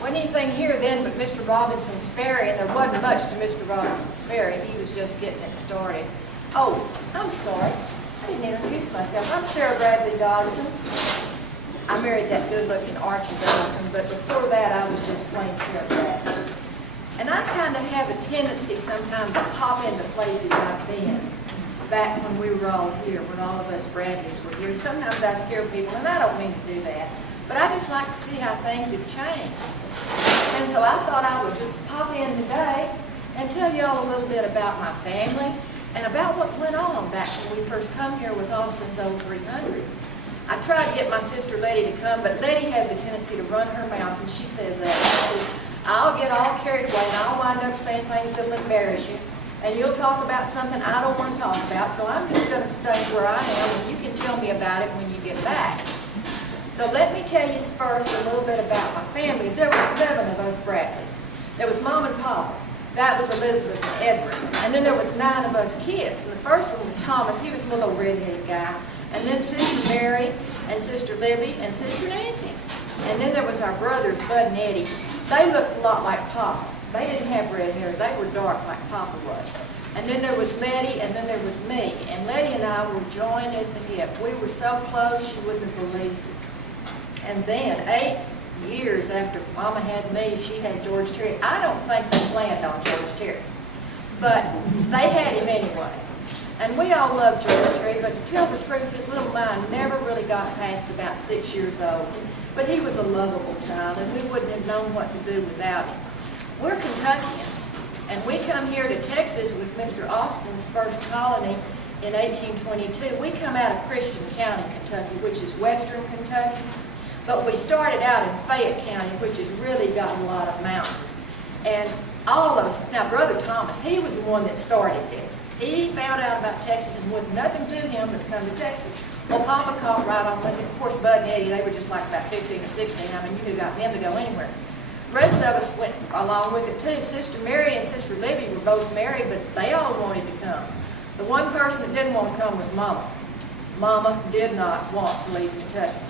wasn't anything here then but Mr. Robinson's Ferry, and there wasn't much to Mr. Robinson's Ferry. He was just getting it started. Oh, I'm sorry. I didn't introduce myself. I'm Sarah Bradley Dodson. I married that good-looking Archie Dodson, but before that I was just plain Sarah Bradley. And I kind of have a tendency sometimes to pop into places I've been back when we were all here, when all of us Bradleys were here. Sometimes I scare people, and I don't mean to do that, but I just like to see how things have changed. And so I thought I would just pop in today and tell you all a little bit about my family and about what went on back when we first come here with Austin's old 300. I tried to get my sister Letty to come, but Letty has a tendency to run her mouth, and she says that. She says, I'll get all carried away, and I'll wind up saying things that will embarrass you, and you'll talk about something I don't want to talk about, so I'm just going to stay where I am, and you can tell me about it when you get back. So let me tell you first a little bit about my family. There was 11 of us Bradleys. There was Mom and Papa. That was Elizabeth and Edward. And then there was 9 of us kids. And the first one was Thomas. He was a little red-headed guy. And then Sister Mary and Sister Libby and Sister Nancy. And then there was our brothers, Bud and Eddie. They looked a lot like Papa. They didn't have red hair. They were dark like Papa was. And then there was Letty, and then there was me. And Letty and I were joined at the hip. We were so close you wouldn't have believed it. And then 8 years after Mama had me, she had George Terry. I don't think they planned on George Terry, but they had him anyway. And we all loved George Terry, but to tell the truth, his little mind never really got past about 6 years old. But he was a lovable child, and we wouldn't have known what to do without him. We're Kentuckians, and we come here to Texas with Mr. Austin's first colony in 1822. We come out of Christian County, Kentucky, which is western Kentucky. But we started out in Fayette County, which has really got a lot of mountains. And all of us, now Brother Thomas, he was the one that started this. He found out about Texas and wouldn't nothing do him but come to Texas. Well, Papa caught right on with it. Of course, Bud and Eddie, they were just like about 15 or 16. I mean, you got them to go anywhere. The rest of us went along with it too. Sister Mary and Sister Libby were both married, but they all wanted to come. The one person that didn't want to come was Mama. Mama did not want to leave Kentucky.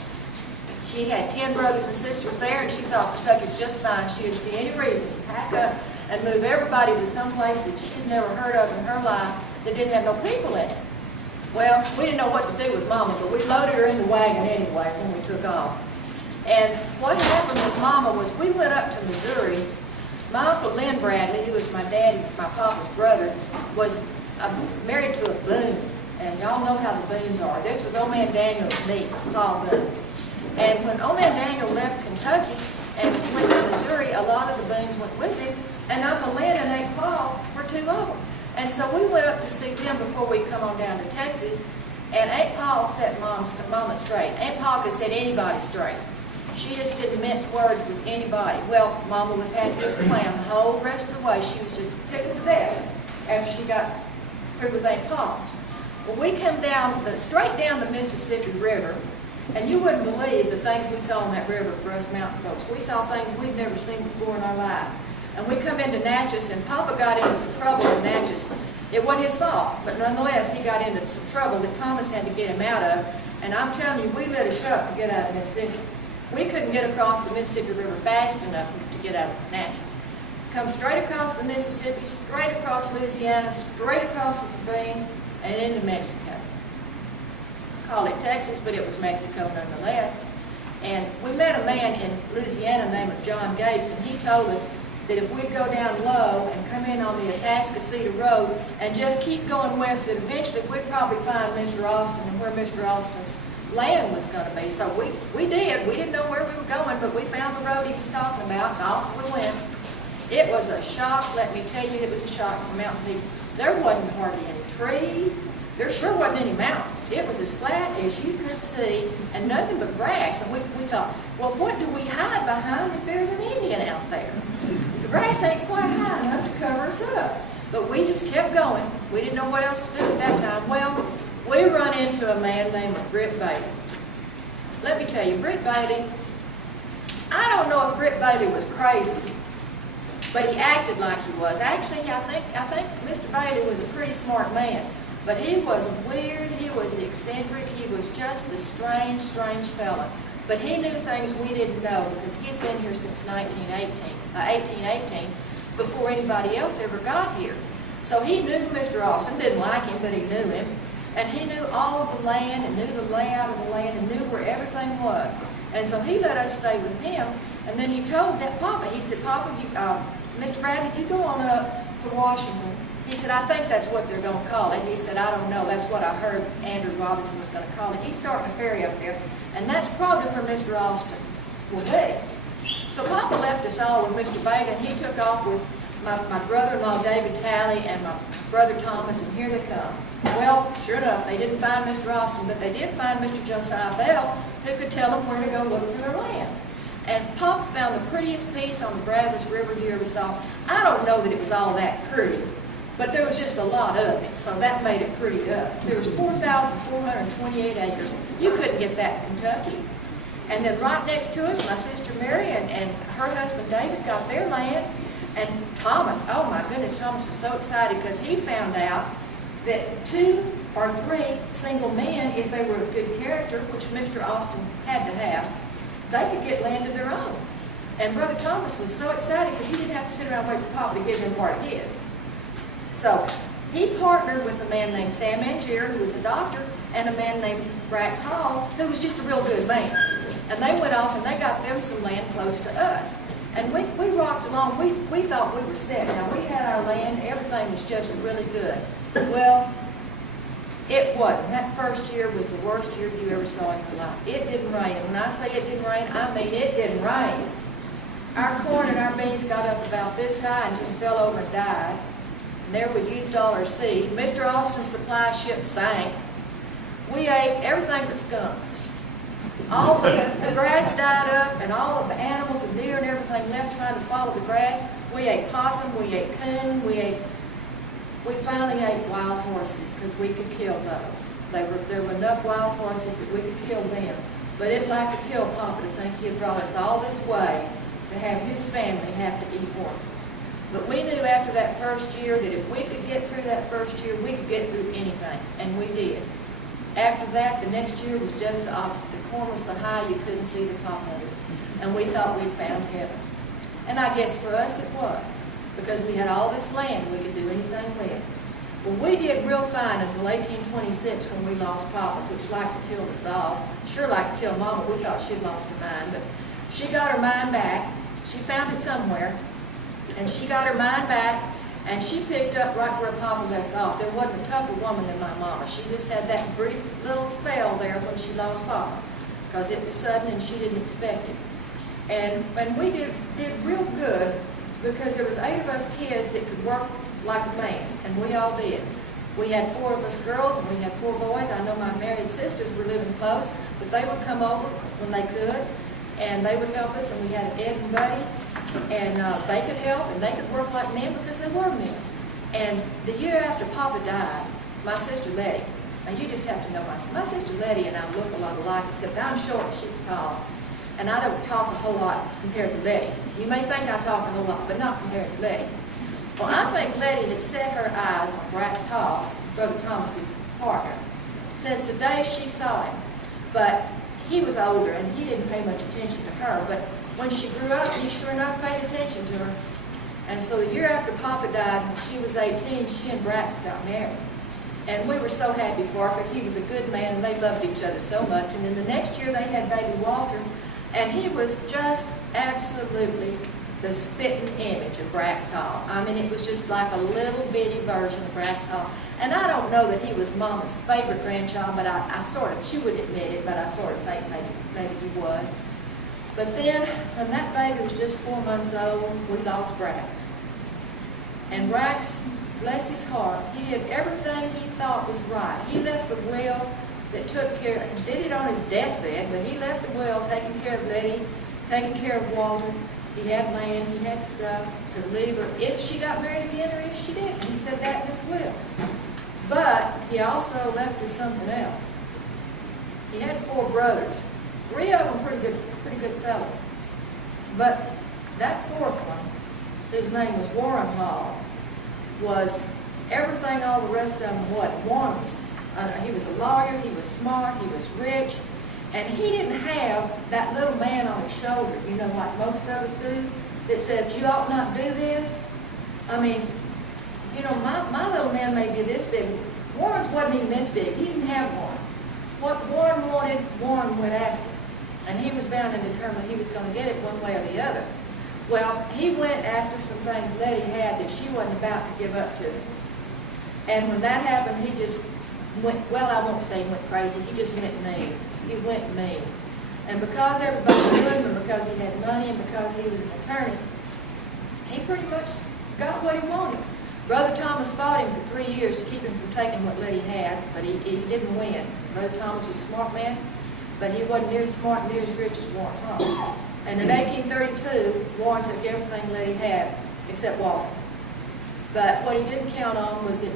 She had 10 brothers and sisters there, and she thought Kentucky was just fine. She didn't see any reason to pack up and move everybody to some place that she'd never heard of in her life that didn't have no people in it. Well, we didn't know what to do with Mama, but we loaded her in the wagon anyway when we took off. And what happened with Mama was we went up to Missouri. My Uncle Lynn Bradley, who was my papa's brother, was married to a Boone. And y'all know how the Boones are. This was old man Daniel's niece, Paul Boone. And when old man Daniel left Kentucky and went to Missouri, a lot of the Boones went with him, and Uncle Lynn and Aunt Paul were 2 of them. And so we went up to see them before we come on down to Texas, and Aunt Paul set Mama straight. Aunt Paul could set anybody straight. She just didn't mince words with anybody. Well, Mama was happy with the plan the whole rest of the way. She was just tickled to death after she got through with Aunt Paul. Well, we come down, straight down the Mississippi River, and you wouldn't believe the things we saw on that river for us mountain folks. We saw things we'd never seen before in our life. And we come into Natchez, and Papa got into some trouble in Natchez. It wasn't his fault, but nonetheless, he got into some trouble that Thomas had to get him out of. And I'm telling you, we lit a shot to get out of Mississippi. We couldn't get across the Mississippi River fast enough to get out of Natchez. Come straight across the Mississippi, straight across Louisiana, straight across the Sabine, and into Mexico. Call it Texas, but it was Mexico nonetheless. And we met a man in Louisiana named John Gates, and he told us that if we'd go down low and come in on the Atascocita Road and just keep going west, that eventually we'd probably find Mr. Austin and where Mr. Austin's land was going to be. So we did. We didn't know where we were going, but we found the road he was talking about, and off we went. It was a shock, let me tell you, it was a shock for mountain people. There wasn't hardly any trees. There sure wasn't any mountains. It was as flat as you could see and nothing but grass. And we thought, well, what do we hide behind if there's an Indian out there? The grass ain't quite high enough to cover us up. But we just kept going. We didn't know what else to do at that time. Well, we run into a man named Britt Bailey. Let me tell you, Britt Bailey, I don't know if Britt Bailey was crazy, but he acted like he was. Actually, I think Mr. Bailey was a pretty smart man. But he was weird, he was eccentric, he was just a strange, strange fella. But he knew things we didn't know because he had been here since 1818, before anybody else ever got here. So he knew Mr. Austin, didn't like him, but he knew him. And he knew all of the land and knew the layout of the land and knew where everything was. And so he let us stay with him. And then he told that Papa, he said, Papa, Mr. Bradley, you go on up to Washington. He said, I think that's what they're going to call it. He said, I don't know. That's what I heard Andrew Robinson was going to call it. He's starting a ferry up there. And that's probably where Mr. Austin will be. So Papa left us all with Mr. Vega, and he took off with my brother-in-law David Talley and my brother Thomas, and here they come. Well, sure enough, they didn't find Mr. Austin, but they did find Mr. Josiah Bell, who could tell them where to go look for their land. And Papa found the prettiest piece on the Brazos River you ever saw. I don't know that it was all that pretty, but there was just a lot of it, so that made it pretty to us. There was 4,428 acres. You couldn't get that in Kentucky. And then right next to us, my sister Mary and her husband David got their land. And Thomas, oh my goodness, Thomas was so excited because he found out that 2 or 3 single men, if they were of good character, which Mr. Austin had to have, they could get land of their own. And Brother Thomas was so excited because he didn't have to sit around and wait for Papa to give him part of his. So he partnered with a man named Sam Angier, who was a doctor, and a man named Brax Hall, who was just a real good man. And they went off and they got them some land close to us. And we rocked along. We thought we were set. Now, we had our land. Everything was just really good. Well, it wasn't. That first year was the worst year you ever saw in your life. It didn't rain. And when I say it didn't rain, I mean it didn't rain. Our corn and our beans got up about this high and just fell over and died. And there we used all our seed. Mr. Austin's supply ship sank. We ate everything but skunks. All the grass died up, and all of the animals and deer and everything left trying to follow the grass. We ate possum, we ate coon, we finally ate wild horses because we could kill those. There were enough wild horses that we could kill them. But it'd like to kill Papa to think he had brought us all this way to have his family have to eat horses. But we knew after that first year that if we could get through that first year, we could get through anything, and we did. After that, the next year was just the opposite. The corn was so high you couldn't see the top of it. And we thought we'd found heaven. And I guess for us it was, because we had all this land we could do anything with. Well, we did real fine until 1826 when we lost Papa, which liked to kill us all. Sure liked to kill Mama. We thought she'd lost her mind, but she got her mind back. She found it somewhere, and she got her mind back. And she picked up right where Papa left off. There wasn't a tougher woman than my mama. She just had that brief little spell there when she lost Papa, because it was sudden and she didn't expect it. And we did real good because there was 8 of us kids that could work like a man, and we all did. We had 4 of us girls and we had 4 boys. I know my married sisters were living close, but they would come over when they could, and they would help us, and we had Ed and Buddy. And they could help, and they could work like men because they were men. And the year after Papa died, my sister Letty, now you just have to know my sister Letty and I look a lot alike, except I'm short and she's tall. And I don't talk a whole lot compared to Letty. You may think I talk a whole lot, but not compared to Letty. Well, I think Letty had set her eyes on Brax Hall, Brother Thomas's partner, since the day she saw him. But he was older and he didn't pay much attention to her. But when she grew up, he sure enough paid attention to her. And so the year after Papa died, when she was 18, she and Brax got married. And we were so happy for her because he was a good man and they loved each other so much. And then the next year they had baby Walter, and he was just absolutely the spitting image of Brax Hall. I mean, it was just like a little bitty version of Brax Hall. And I don't know that he was Mama's favorite grandchild, but I sort of, she wouldn't admit it, but I sort of think maybe he was. But then, when that baby was just 4 months old, we lost Brax. And Brax, bless his heart, he did everything he thought was right. He left a will that took care, did it on his deathbed, but he left a will taking care of Letty, taking care of Walter. He had land, he had stuff to leave her if she got married again or if she didn't. He said that in his will. But he also left her something else. He had 4 brothers. 3 of them pretty good fellas. But that 4th one, whose name was Warren Hall, was everything all the rest of them wasn't. One was, he was a lawyer, he was smart, he was rich, And he didn't have that little man on his shoulder, you know, like most of us do, that says, you ought not do this. I mean, you know, my little man may be this big. Warren's wasn't even this big. He didn't have one. What Warren wanted, Warren went after. And he was bound and determined he was going to get it one way or the other. Well, he went after some things Letty had that she wasn't about to give up to him. And when that happened, he just went, well, I won't say he went crazy, he just went mean. He went mean. And because everybody knew him, and because he had money, and because he was an attorney, he pretty much got what he wanted. Brother Thomas fought him for 3 years to keep him from taking what Letty had, but he didn't win. Brother Thomas was a smart man, but he wasn't near as smart and near as rich as Warren Hunt. And in 1832, Warren took everything Letty had, except Walter. But what he didn't count on was that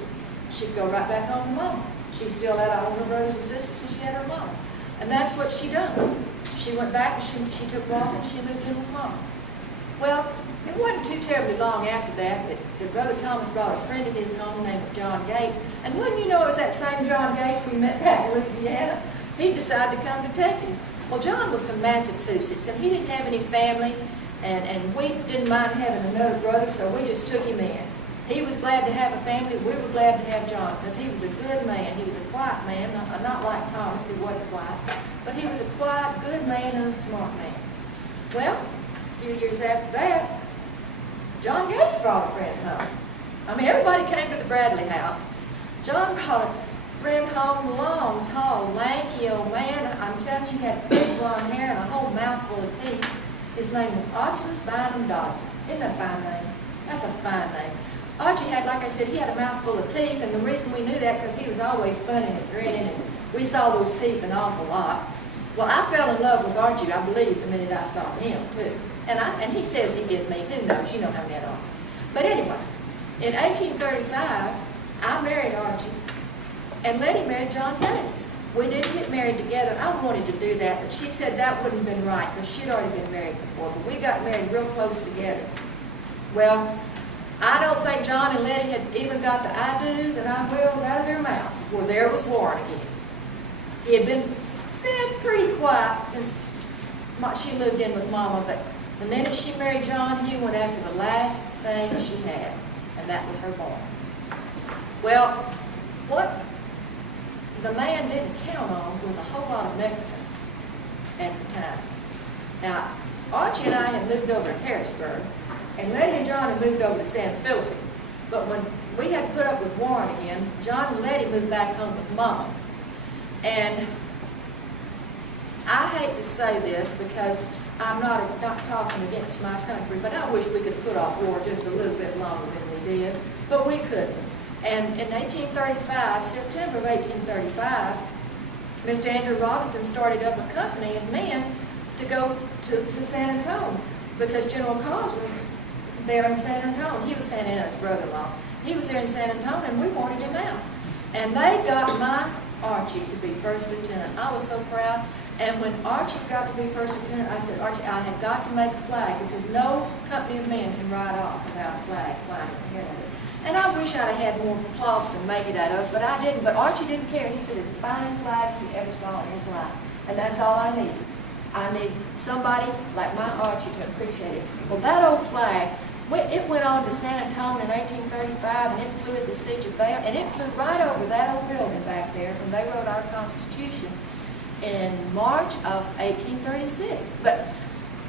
she'd go right back home to Mama. She still had all her brothers and sisters, and she had her mama. And that's what she done. She went back and she took Walter and she moved in with Mama. Well, it wasn't too terribly long after that Brother Thomas brought a friend of his home named John Gates. And wouldn't you know it was that same John Gates we met back in Louisiana? He decided to come to Texas. Well, John was from Massachusetts, and he didn't have any family, and we didn't mind having another brother, so we just took him in. He was glad to have a family. We were glad to have John, because he was a good man. He was a quiet man, not like Thomas, who wasn't quiet, but he was a quiet, good man and a smart man. Well, a few years after that, John Gates brought a friend home. I mean, everybody came to the Bradley house. John brought a friend home, long, tall, lanky old man. I'm telling you, he had big blonde hair and a whole mouthful of teeth. His name was Archibald Bynum Dodson. Isn't that a fine name? That's a fine name. Archie had, like I said, he had a mouthful of teeth, and the reason we knew that because he was always funny and grinning, and we saw those teeth an awful lot. Well, I fell in love with Archie, I believe, the minute I saw him, too. And he says he did me. Who knows? You know how men are. But anyway, in 1835, I married Archie, and Letty married John Gates. We didn't get married together. I wanted to do that, but she said that wouldn't have been right because she'd already been married before. But we got married real close together. Well, I don't think John and Letty had even got the I do's and I wills out of their mouth before there was Warren again. He had been pretty quiet since she moved in with Mama, but the minute she married John, he went after the last thing she had, and that was her boy. Well, what the man didn't count on was a whole lot of Mexicans at the time. Now, Archie and I had moved over to Harrisburg, and Letty and John had moved over to San Philip. But when we had to put up with Warren again, John and Letty moved back home with Mama. And I hate to say this because I'm not talking against my country, but I wish we could put off war just a little bit longer than we did, but we couldn't. And in 1835, September of 1835, Mr. Andrew Robinson started up a company of men to go to San Antonio because General Cause was there in San Antonio. He was San Antonio's brother-in-law. He was there in San Antonio, and we wanted him out. And they got my Archie to be first lieutenant. I was so proud. And when Archie got to be first lieutenant, I said, Archie, I have got to make a flag because no company of men can ride off without a flag flying at the head of it. And I wish I'd have had more cloth to make it out of, but I didn't. But Archie didn't care. He said, it's the finest flag he ever saw in his life. And that's all I need. I need somebody like my Archie to appreciate it. Well, that old flag, it went on to San Antonio in 1835, and it flew at the Siege of Bam, and it flew right over that old building back there when they wrote our Constitution in March of 1836. But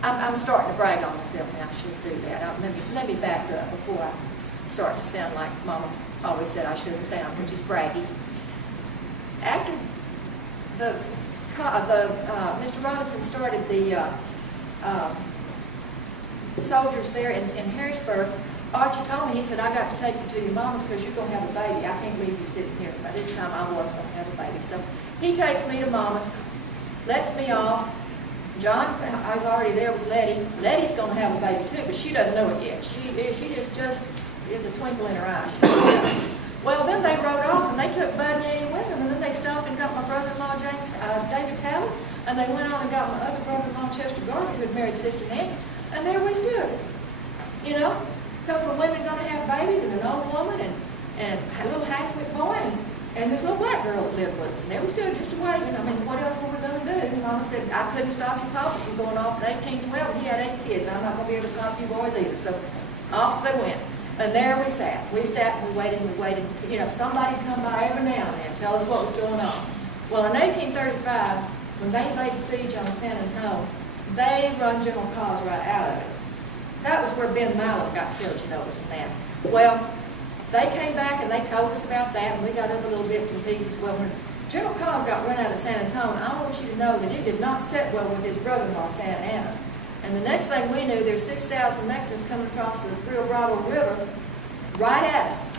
I'm starting to brag on myself now. I shouldn't do that. Let me back up before I start to sound like Mama always said I shouldn't sound, which is braggy. After Mr. Robinson started the soldiers there in Harrisburg, Archie told me, he said, I got to take you to your mama's because you're going to have a baby. I can't leave you sitting here. By this time, I was going to have a baby. So he takes me to mama's, lets me off. John, I was already there with Letty. Letty's going to have a baby too, but she doesn't know it yet. She just is a twinkle in her eye. Well, then they rode off, and they took Bud and Annie with them, and then they stopped and got my brother-in-law, David Talbot, and they went on and got my other brother-in-law, Chester Garner, who had married Sister Nancy, and there we stood. You know, a couple of women going to have babies, and an old woman, and a little half-wit boy, and And this little black girl that lived with us, and there we stood just waiting. I mean, what else were we going to do? And Mama said, I couldn't stop your papa from going off at 18, 12, and he had 8 kids. I'm not going to be able to stop you boys either. So off they went. And there we sat. We sat and we waited and we waited. You know, somebody would come by every now and then and tell us what was going on. Well, in 1835, when they laid siege on San Antonio, they run General Cause right out of it. That was where Ben Milo got killed, you know, was in that. Well, they came back and they told us about that, and we got other little bits and pieces. Well, when General Cause got run out of San Antonio, I want you to know that he did not sit well with his brother-in-law, Santa Anna. And the next thing we knew, there's 6,000 Mexicans coming across the Rio Bravo River right at us.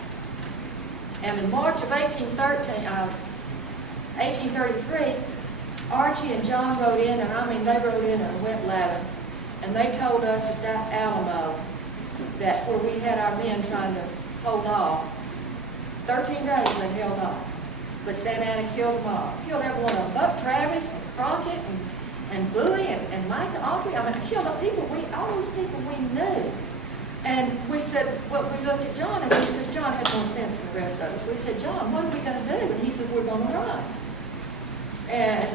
And in March of 1833, Archie and John rode in, and I mean, they rode in a wet lather, and they told us at that Alamo, that where we had our men trying to hold off, 13 days they held off. But Santa Anna killed them all. Killed every one of them. Buck Travis and Crockett and Bowie and Micah Autry. I mean, I killed all those people we knew. And we said, well, we looked at John, and because John had more sense than the rest of us, we said, John, what are we going to do? And he said, we're going to run. And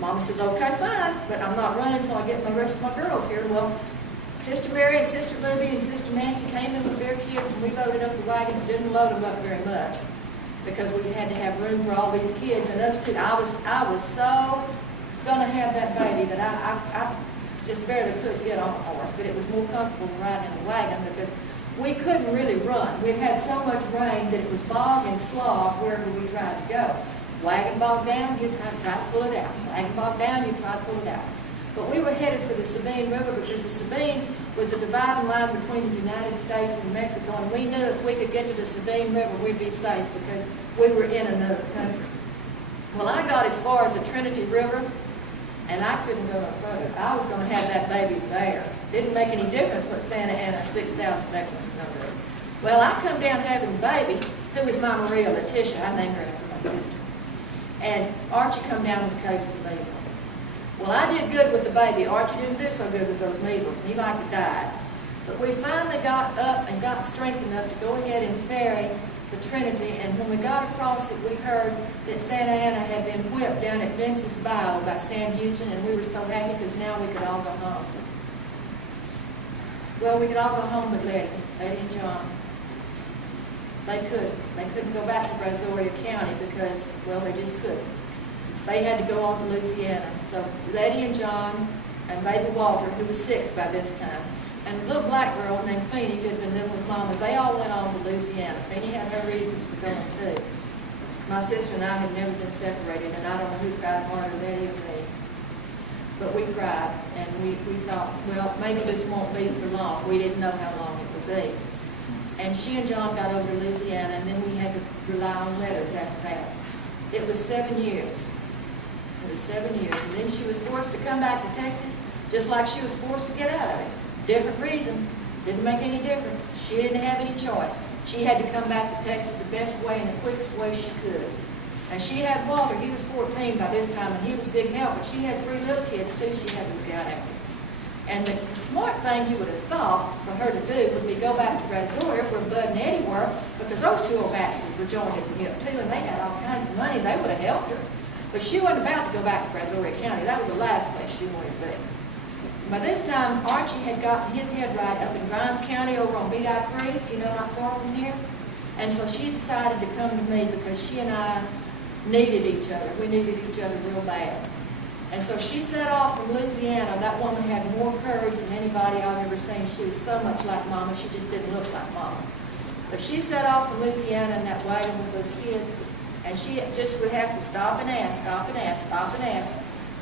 Mama says, okay, fine, but I'm not running until I get the rest of my girls here. Well, Sister Mary and Sister Libby and Sister Nancy came in with their kids, and we loaded up the wagons. Didn't load them up very much because we had to have room for all these kids and us too. I was so going to have that baby that I just barely could get on a horse, but it was more comfortable than riding in the wagon because we couldn't really run. We had so much rain that it was bog and slog wherever we tried to go. Wagon bogged down, you'd try to pull it out. Wagon bogged down, you'd try to pull it out. But we were headed for the Sabine River because the Sabine was a dividing line between the United States and Mexico, and we knew if we could get to the Sabine River, we'd be safe because we were in another country. Well, I got as far as the Trinity River, and I couldn't go no further. I was going to have that baby there. Didn't make any difference what Santa Anna 6,000 Mexicans were going to do. Well, I come down having a baby, who was my Maria Letitia. I named her after my sister. And Archie come down with a case of measles. Well, I did good with the baby. Archie didn't do so good with those measles, and he like to die. But we finally got up and got strength enough to go ahead and ferry the Trinity, and when we got across it, we heard that Santa Anna had been whipped down at Vincent's Bayou by Sam Houston, and we were so happy because now we could all go home. Well, we could all go home but Letty and John. They couldn't. They couldn't go back to Brazoria County because, well, they just couldn't. They had to go on to Louisiana. So Letty and John and baby Walter, who was 6 by this time, and a little black girl named Feeny, who had been living with Mama, they all went on to Louisiana. Feeny had her reasons for going too. My sister and I had never been separated, and I don't know who cried harder, Letty or me. But we cried, and we thought, well, maybe this won't be for long. We didn't know how long it would be. And she and John got over to Louisiana, and then we had to rely on letters after that. It was 7 years. It was 7 years. And then she was forced to come back to Texas, just like she was forced to get out of it. Different reason. Didn't make any difference. She didn't have any choice. She had to come back to Texas the best way and the quickest way she could. And she had Walter. He was 14 by this time, and he was big help. But she had 3 little kids, too, she had to look out after. And the smart thing you would have thought for her to do would be go back to Brazoria where Bud and Eddie were, because those 2 old bachelors were joined as a help too, and they had all kinds of money. They would have helped her. But she wasn't about to go back to Brazoria County. That was the last place she wanted to be. By this time, Archie had gotten his head right up in Grimes County over on Beat Eye Creek, you know, not far from here. And so she decided to come to me because she and I needed each other. We needed each other real bad. And so she set off from Louisiana. That woman had more courage than anybody I've ever seen. She was so much like Mama, she just didn't look like Mama. But she set off from Louisiana in that wagon with those kids, and she just would have to stop and ask, stop and ask, stop and ask.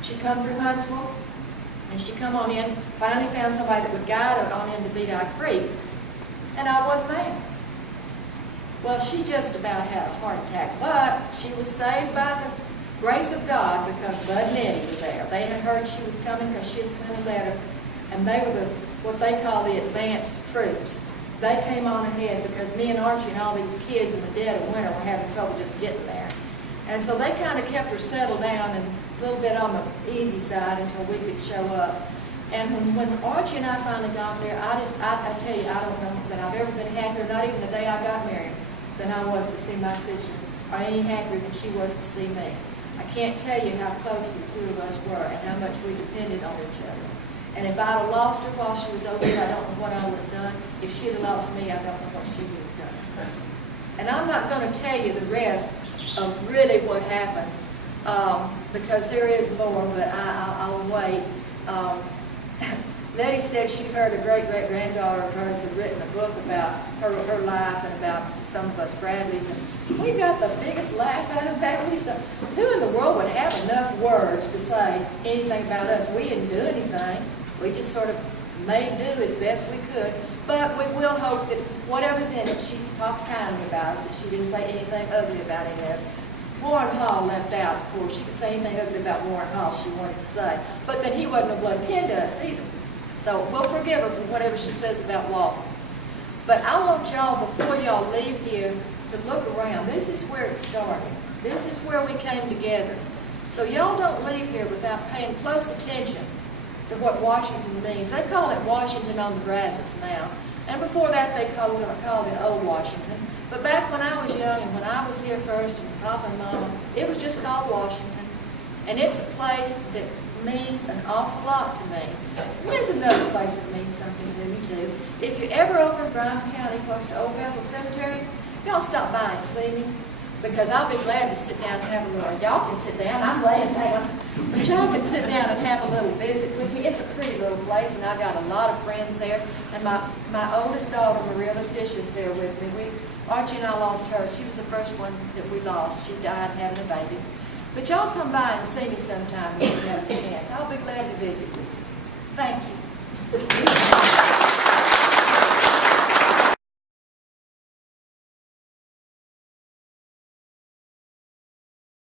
She'd come through Huntsville, and she'd come on in, finally found somebody that would guide her on into Beat Eye Creek, and I wasn't there. Well, she just about had a heart attack, but she was saved by the grace of God because Bud and Eddie were there. They had heard she was coming because she had sent a letter, and they were what they call the advanced troops. They came on ahead because me and Archie and all these kids in the dead of winter were having trouble just getting there. And so they kind of kept her settled down and a little bit on the easy side until we could show up. And when Archie and I finally got there, I tell you, I don't know that I've ever been happier, not even the day I got married, than I was to see my sister or any happier than she was to see me. I can't tell you how close the two of us were and how much we depended on each other. And if I'd have lost her while she was over there, I don't know what I would have done. If she'd have lost me, I don't know what she would have done. And I'm not going to tell you the rest of really what happens, because there is more, but I'll wait. Letty said she heard a great-great-granddaughter of hers had written a book about her life and about some of us Bradleys, and we got the biggest laugh out of that. We said, who in the world would have enough words to say anything about us? We didn't do anything. We just sort of made do as best we could. But we will hope that whatever's in it, she's talked kindly about us, that she didn't say anything ugly about any of us. Warren Hall left out, of course. She could say anything ugly about Warren Hall she wanted to say. But then he wasn't a blood kin to us either. So we'll forgive her for whatever she says about Walter. But I want y'all, before y'all leave here, to look around. This is where it started. This is where we came together. So y'all don't leave here without paying close attention to what Washington means. They call it Washington on the Brazos now. And before that, they called it Old Washington. But back when I was young and when I was here first, and Papa and Mama, it was just called Washington. And it's a place that means an awful lot to me. And there's another place that means something to me, too. If you're ever over in Grimes County, close to Old Bethel Cemetery, y'all stop by and see me, because I'll be glad to sit down and have a little. Y'all can sit down. I'm laying down. But y'all can sit down and have a little visit with me. It's a pretty little place, and I've got a lot of friends there. And my oldest daughter, Maria Letitia's there with me. Archie and I lost her. She was the first one that we lost. She died having a baby. But y'all come by and see me sometime if you have a chance. I'll be glad to visit with you. Thank you.